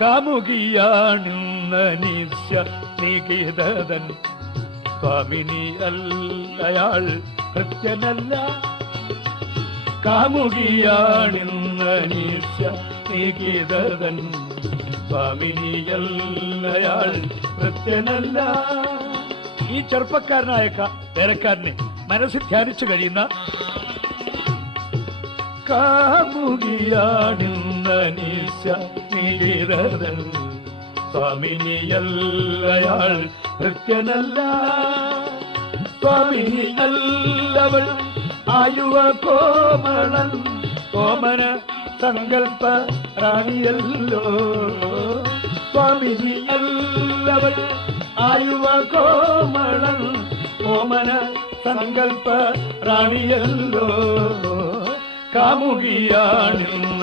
കാമുകിയാണിന്ന നിത്യ നികിതൻ സ്വാമിനി അല്ലയാൾ കൃത്യനല്ല. കാമുകിയാണിന്ന നിത്യ നികിതൻ സ്വാമിനിയല്ലയാൾ കൃത്യനല്ല. ഈ ചെറുപ്പക്കാരനായ വേലക്കാരനെ മനസ്സിൽ ധ്യാനിച്ചു കഴിയുന്ന കാമുകിയാണിന്ന നിത്യ നികിതൻ സ്വാമിനിയല്ലയാൾ കൃത്യനല്ല. സ്വാമിനി അല്ലവൾ ആയുവ കോമളൻ ഓമന സങ്കൽപ്പ റാണിയല്ലോ. സ്വാമിനി അല്ലവൾ ആയുവ കോമളൻ ഓമന സങ്കൽപ്പ റാണിയല്ലോ. കാമുകിയാണിന്ന